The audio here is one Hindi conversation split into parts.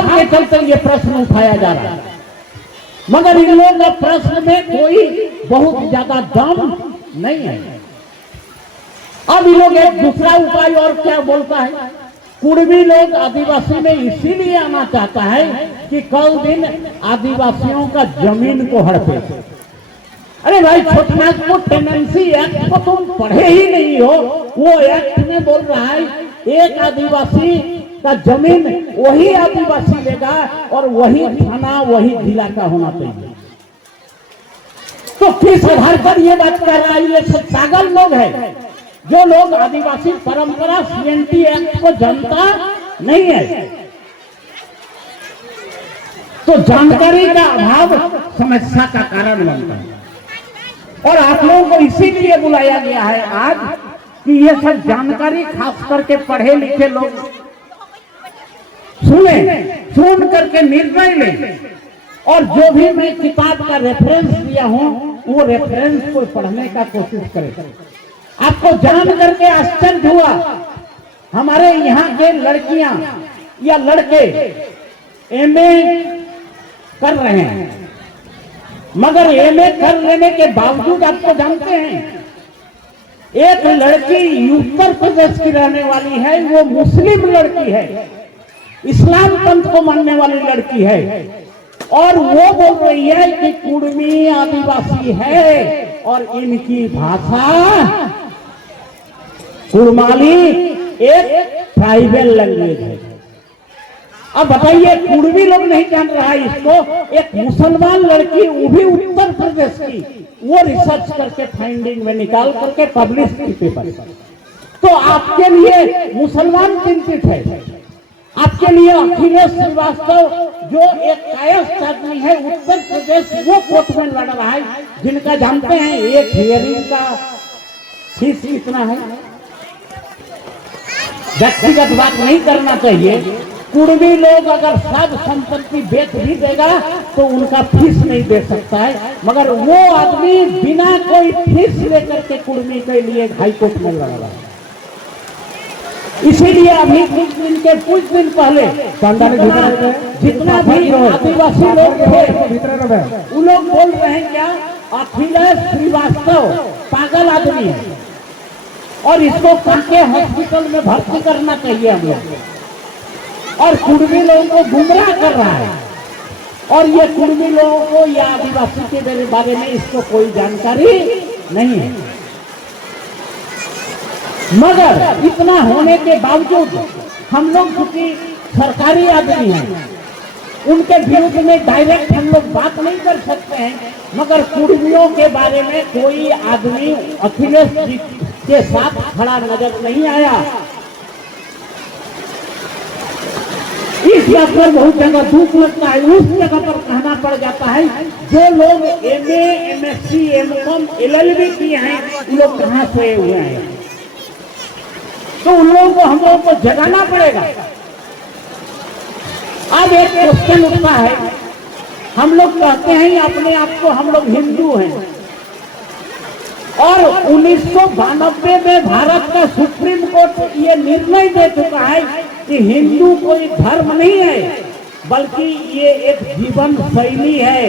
अभाव के चलते ये प्रश्न उठाया जा रहा है। मगर इन लोगों का प्रश्न में कोई बहुत ज्यादा दम नहीं है। अब इन लोग एक दूसरा उपाय और क्या बोलता है, कुर्मी लोग आदिवासी में इसीलिए आना चाहता है कि कल दिन आदिवासियों का जमीन को हड़पे। अरे भाई, छोटनागपुर टेनेंसी एक्ट को तुम पढ़े ही नहीं हो। वो एक्ट में बोल रहा है एक आदिवासी का जमीन वही आदिवासी लेगा और वही थाना वही जिला का होना चाहिए। तो किस आधार पर ये बात कर रहा है? ये सब पागल लोग हैं। जो लोग आदिवासी परंपरा सीएनटी एक्ट को जानता नहीं है, तो जानकारी का अभाव समस्या का कारण बनता है। और आप लोगों को इसीलिए बुलाया गया है आज कि ये सब जानकारी खास करके पढ़े लिखे लोग सुन करके निर्णय लें। और जो भी मैं किताब का रेफरेंस दिया हूं वो रेफरेंस को पढ़ने का कोशिश करें। आपको जान करके आश्चर्य हुआ, हमारे यहाँ के लड़कियां या लड़के एमए कर रहे हैं, मगर एमए कर लेने के बावजूद आपको जानते हैं एक लड़की उत्तर प्रदेश की रहने वाली है, वो मुस्लिम लड़की है, इस्लाम पंथ को मानने वाली लड़की है, और वो बोल रही है कि कुर्मी आदिवासी है और इनकी भाषा कुड़माली एक ट्राइबल लैंग्वेज है। अब बताइए, कुर्मी लोग नहीं जान रहा है इसको। एक मुसलमान लड़की, वो भी उत्तर प्रदेश की, वो रिसर्च करके फाइंडिंग में निकाल करके पब्लिश की पेपर। तो आपके लिए मुसलमान चिंतित है, आपके लिए अखिलेश श्रीवास्तव जो एक कायस्थ आदमी है उत्तर प्रदेश, वो कोर्ट में लड़ रहा है, जिनका जानते हैं एक हियरिंग का फीस इतना है। व्यक्तिगत बात नहीं करना चाहिए। कुर्मी लोग अगर सब संपत्ति बेच भी देगा तो उनका फीस नहीं दे सकता है, मगर वो आदमी बिना कोई फीस लेकर के कुर्मी के लिए हाईकोर्ट में लड़ रहा है। इसीलिए अभी कुछ दिन पहले जितना भी आदिवासी लोग थे वो लोग बोल रहे हैं क्या अखिलेश श्रीवास्तव पागल आदमी है और इसको कांके हॉस्पिटल में भर्ती करना चाहिए हम लोग, और कुर्मी लोगों को गुमराह कर रहा है। और ये कुर्मी लोगों को या आदिवासी के बारे में इसको कोई जानकारी नहीं है। मगर इतना होने के बावजूद हम लोग चूंकि सरकारी आदमी हैं, उनके विरुद्ध में डायरेक्ट हम लोग बात नहीं कर सकते हैं, मगर कुर्मियों के बारे में कोई आदमी अखिलेश जी के साथ खड़ा नजर नहीं आया। इस बात पर बहुत जगह दुख लगता है। उस जगह पर कहना पड़ जाता है जो लोग एमए, एमएससी, एमकॉम, एलएलबी किए हैं, उन लोग कहाँ सोए हुए हैं, तो उन लोगों को हम लोगों को जगाना पड़ेगा। अब एक क्वेश्चन उठता है, हम लोग कहते हैं अपने आप को हम लोग हिंदू हैं, और 1992 में भारत का सुप्रीम कोर्ट ये निर्णय दे चुका है कि हिंदू कोई धर्म नहीं है बल्कि ये एक जीवन शैली है।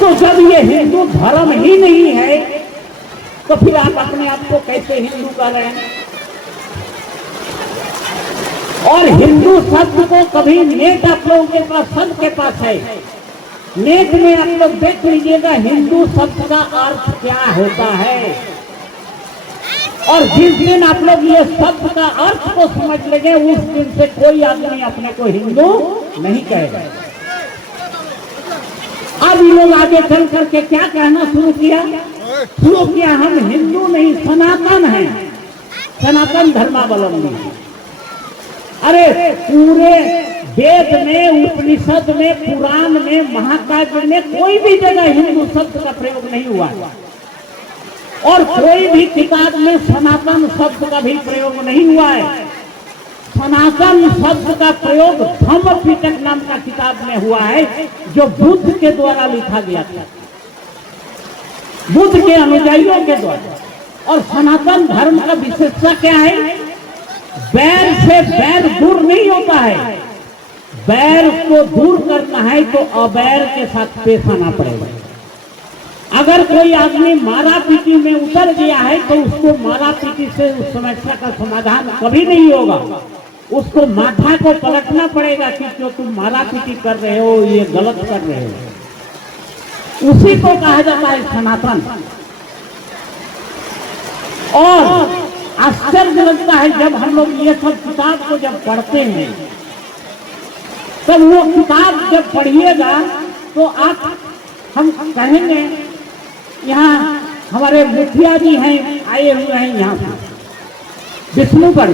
तो जब ये हिंदू धर्म ही नहीं है तो फिर आप अपने आप को कैसे हिंदू कह रहे हैं? और हिंदू शब्द को कभी नेट आप लोगों के पास, सबके पास है, नेट में आप लोग देख लीजिएगा हिंदू शब्द का अर्थ क्या होता है। और जिस दिन आप लोग ये शब्द का अर्थ को समझ लेंगे उस दिन से कोई आदमी अपने को हिंदू नहीं कहेगा। अब ये लोग आगे चल करके क्या कहना शुरू किया, हम हिंदू नहीं सनातन हैं, सनातन धर्मावलंबी। अरे पूरे वेद में, उपनिषद में, पुराण में, महाकाव्य में कोई भी जगह हिंदू शब्द का प्रयोग नहीं हुआ है, और कोई भी किताब में सनातन शब्द का भी प्रयोग नहीं हुआ है। सनातन शब्द का प्रयोग धम्मपिटक नाम का किताब में हुआ है, जो बुद्ध के द्वारा लिखा गया था, बुद्ध के अनुयायियों के द्वारा। और सनातन धर्म का विशेषता क्या है? बैर से बैर दूर नहीं होता है। बैर को दूर करना है तो अबैर के साथ पेश आना पड़ेगा। अगर कोई आदमी मारा पीटी में उतर गया है तो उसको मारा पीटी से उस समस्या का समाधान कभी नहीं होगा। उसको माथा को पलटना पड़ेगा कि जो तुम मारा पीटी कर रहे हो ये गलत कर रहे हो। उसी को कहा जाता है सनातन। और आश्चर्य लगता है जब हम लोग ये सब किताब को जब पढ़ते हैं, तब वो किताब जब पढ़िएगा तो आप हम कहेंगे यहाँ हमारे मुखिया जी हैं आए हुए हैं यहाँ से विष्णुगढ़।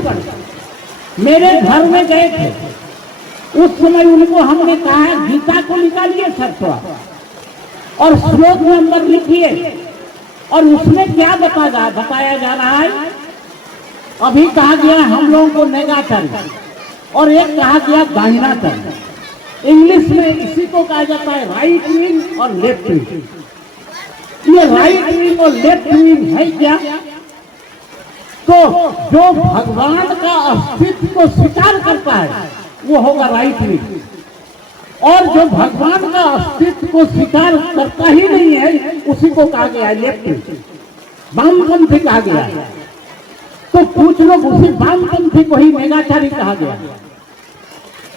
मेरे घर में गए थे उस समय उनको हमने कहा गीता को निकालिए सर थोड़ा और श्लोक नंबर लिखिए। और उसमें क्या बताया जा रहा है। अभी कहा गया हम लोगों को नेगाचर और एक कहा गया दाहिनाचर। इंग्लिश में इसी को कहा जाता है राइट विंग और लेफ्ट विंग। ये राइट विंग और लेफ्ट विंग है क्या? तो जो भगवान का अस्तित्व को स्वीकार करता है वो होगा राइट विंग, और जो भगवान का अस्तित्व को स्वीकार करता ही नहीं है उसी को कहा गया है लेफ्ट विंग, वामपंथी कहा गया है। तो कुछ लोग उसी वामपंथी को ही नेगाचारी कहा गया।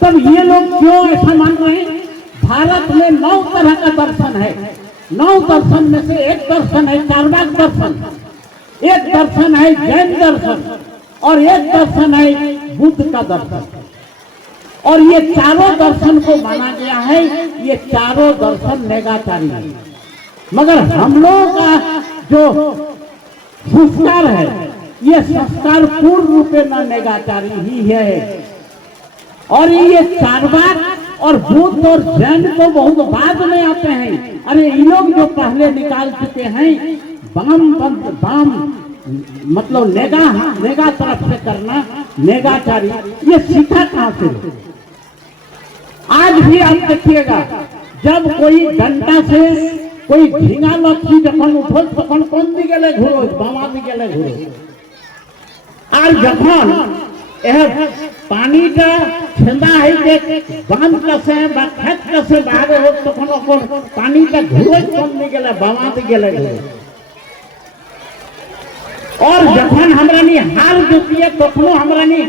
तब ये लोग क्यों ऐसा मान रहे हैं? भारत में 9 तरह का दर्शन है। 9 दर्शन में से एक दर्शन है चार्वाक दर्शन, एक दर्शन है जैन दर्शन और एक दर्शन है बुद्ध का दर्शन। और ये चारों दर्शन को माना गया है, ये चारों दर्शन नेगाचारी है। मगर हम लोगों का जो संस्कार है ये संस्कार पूर्ण रूप में नेगाचारी ही है। और ये चार्वाक और बुद्ध और जैन तो बहुत बाद में आते हैं। अरे ये लोग जो पहले निकाल चुके हैं वाम मतलब नेगा तरफ से करना नेगाचारी, ये सीखा कहां से? आज भी आप देखिएगा जब कोई डंडा से कोई झींगा लक्ष्मी जखन उठो तखन कौन दिखे घुरो बामा दिखे घुरो। और जखन पानी का छेदा है जे बांध कसे बा खेत कसे बाहर हो तखन ओकर पानी का घुरो कौन दिखे बामा दिखे घुरो। और जखन हमरा नी हार जोतिए तखनो हमरा नी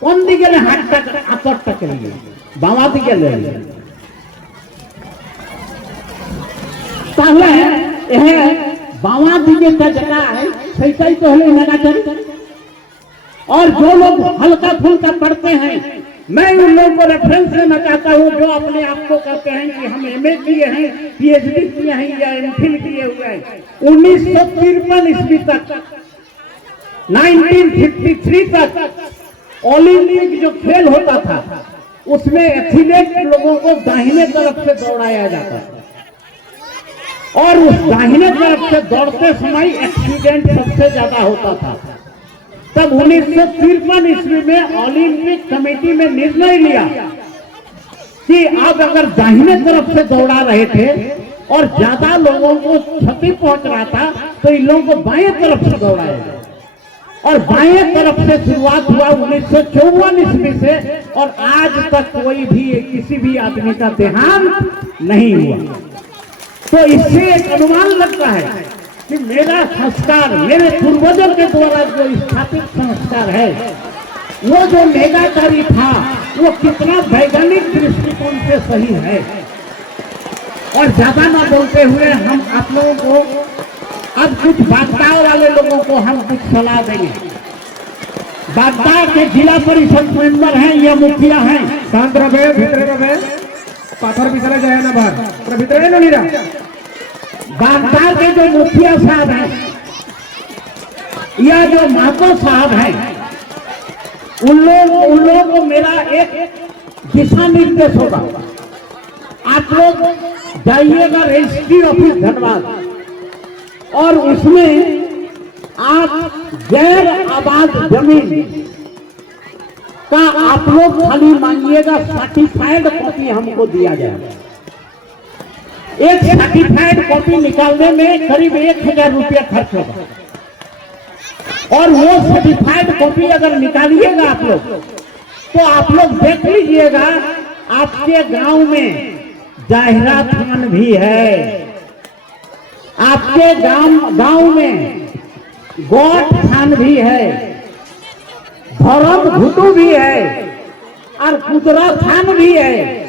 कौन दिखे हाथ तक आतर तक लिए बामा दिखे ताहले एहे बामा दिखे का जगह है सही तो हले नेगाचारी। और जो लोग हल्का फुल्का पढ़ते हैं, मैं उन लोगों को रेफरेंस देना चाहता हूं जो अपने आप को कहते हैं कि हम एमए किए हैं, पीएचडी किए हैं या एमफिल किए हुए हैं। 1953 ईस्वी तक 1953 तक ओलंपिक जो खेल होता था उसमें एथलीट लोगों को दाहिने तरफ से दौड़ाया जाता था और उस दाहिने तरफ से दौड़ते समय एक्सीडेंट सबसे ज्यादा होता था। तब 1953 ईस्वी में ओलंपिक कमेटी ने निर्णय लिया कि अब अगर दाहिने तरफ से दौड़ा रहे थे और ज्यादा लोगों को क्षति पहुंच रहा था तो इन लोगों को बाएं तरफ से दौड़ाया जाए। और बाएं तरफ से शुरुआत हुआ 1954 ईस्वी से और आज तक कोई भी किसी भी आदमी का देहांत नहीं हुआ। तो इससे एक अनुमान लगता है कि मेरा संस्कार मेरे पूर्वजों के द्वारा जो स्थापित संस्कार है वो जो नेगाचारी था वो कितना वैज्ञानिक दृष्टिकोण से सही है। और ज्यादा ना बोलते हुए हम आप लोगों को अब कुछ बागदाव वाले लोगों को हम कुछ सलाह देंगे। बागदाव के जिला परिषद मेंबर हैं, ये मुखिया हैं। शांत रहे, भीतर रहे, पाथर भी चले जाए ना बाहर, भीतर है नहीं रहा। बागदाव के जो मुखिया साहब हैं या जो महतो साहब हैं, उन लोगों को मेरा एक दिशा निर्देश होगा। आप लोग जाइएगा रजिस्ट्री ऑफिस धनबाद और उसमें आप गैर आबाद जमीन का आप लोग खाली मांगिएगा सर्टिफाइड कॉपी हमको दिया जाएगा। एक सर्टिफाइड कॉपी निकालने में करीब 1000 रुपया खर्च होगा। और वो सर्टिफाइड कॉपी अगर निकालिएगा आप लोग तो आप लोग देख लीजिएगा, आपके गांव में जाहिरा थान भी है, आपके गांव में गौठ थान भी है, धर्म घुटू भी है और कुदरा थान भी है।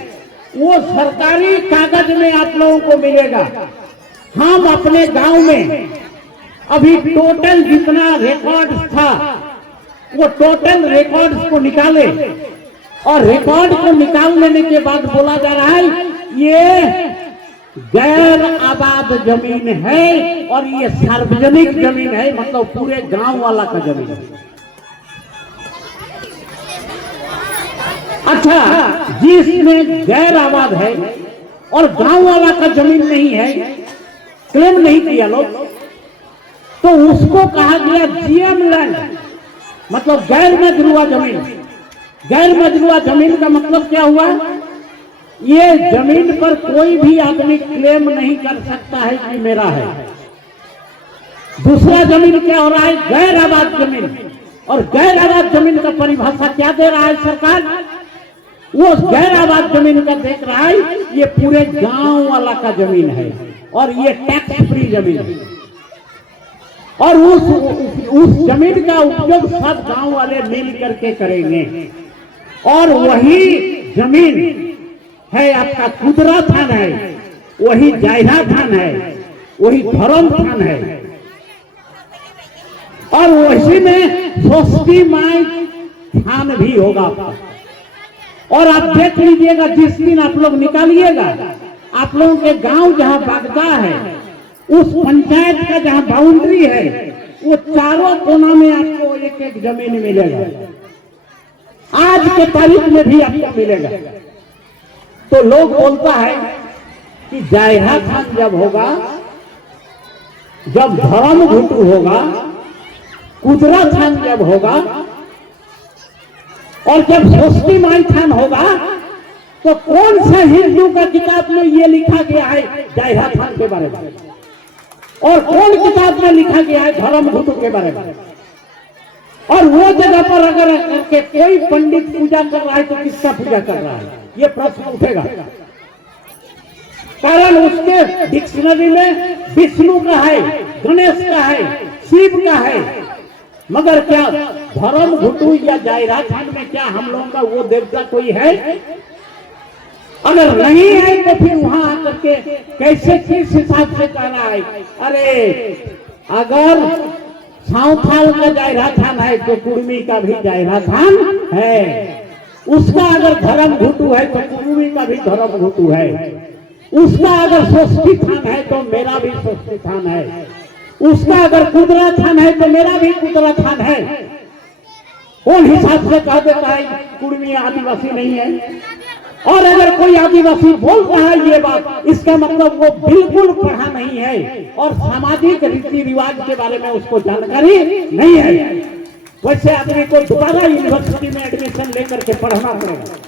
वो सरकारी कागज में आप लोगों को मिलेगा। हम अपने गांव में अभी टोटल जितना रिकॉर्ड था वो टोटल रिकॉर्ड्स को निकाले और रिकॉर्ड को निकाल लेने के बाद बोला जा रहा है ये गैर आबाद जमीन है और ये सार्वजनिक जमीन है, मतलब पूरे गांव वाला का जमीन है। अच्छा, जिसमें गैर आबाद है और गांव वाला का जमीन नहीं है, क्लेम नहीं किया लोग, तो उसको कहा गया जीएम लैंड, मतलब गैर मजरूआ जमीन। गैर मजरूआ जमीन का मतलब क्या हुआ? ये जमीन पर कोई भी आदमी क्लेम नहीं कर सकता है कि मेरा है। दूसरा जमीन क्या हो रहा है? गैर आबाद जमीन। और गैर आबाद जमीन का परिभाषा क्या दे रहा है सरकार? वो गैर आबाद जमीन का देख रहा है ये पूरे गांव वाला का जमीन है और ये टैक्स फ्री जमीन है और उस जमीन का उपयोग सब गांव वाले मिल करके करेंगे। और वही जमीन है आपका कुदरा थान है, वही जायरा थान है, वही धर्म थान है और वही में सोसाइटी माई थान भी होगा आपका। और आप देख लीजिएगा, जिस दिन आप लोग निकालिएगा, आप लोगों के गांव जहां बागदा है, उस पंचायत का जहां बाउंड्री है, वो चारों कोना में आपको एक एक जमीन मिलेगा। आज के तारीख में भी आपको मिलेगा। तो लोग बोलता है कि जायरा थान जब होगा, जब धर्म घुटू होगा, कुदरा थान जब होगा और जब सोसाइटी माई थान होगा, तो कौन सा हिंदू का किताब में ये लिखा गया है जायरा थान के बारे में और कौन किताब में लिखा गया है धर्म घुटू के बारे में? और वो जगह पर अगर के कोई पंडित पूजा कर रहा है तो किसका पूजा कर रहा है? ये प्रश्न उठेगा। कारण उसके डिक्शनरी में विष्णु का है, गणेश का है, शिव का है, मगर क्या धर्म घुटू या जायरा थान में क्या हम लोगों का वो देवता कोई है? अगर नहीं है तो फिर वहां आकर के कैसे किस हिसाब से कह रहा है? अरे अगर साउथाल का जायरा थान है तो कुर्मी का भी जायरा थान है, उसका अगर धर्म घुटू है तो कुर्मी का भी धर्म घुटू है, उसका अगर सोसाइटी थान है तो मेरा भी सोसाइटी थान है, उसका अगर कुदरा थान है तो मेरा भी कुदरा थान है। कौन हिसाब से कह देता है कुर्मी आदिवासी नहीं है? और अगर कोई आदिवासी बोल रहा है ये बात, इसका मतलब वो बिल्कुल पढ़ा नहीं है और सामाजिक रीति रिवाज के बारे में उसको जानकारी नहीं है। वैसे आदमी को दोबारा यूनिवर्सिटी में एडमिशन लेकर के पढ़ना पड़ेगा।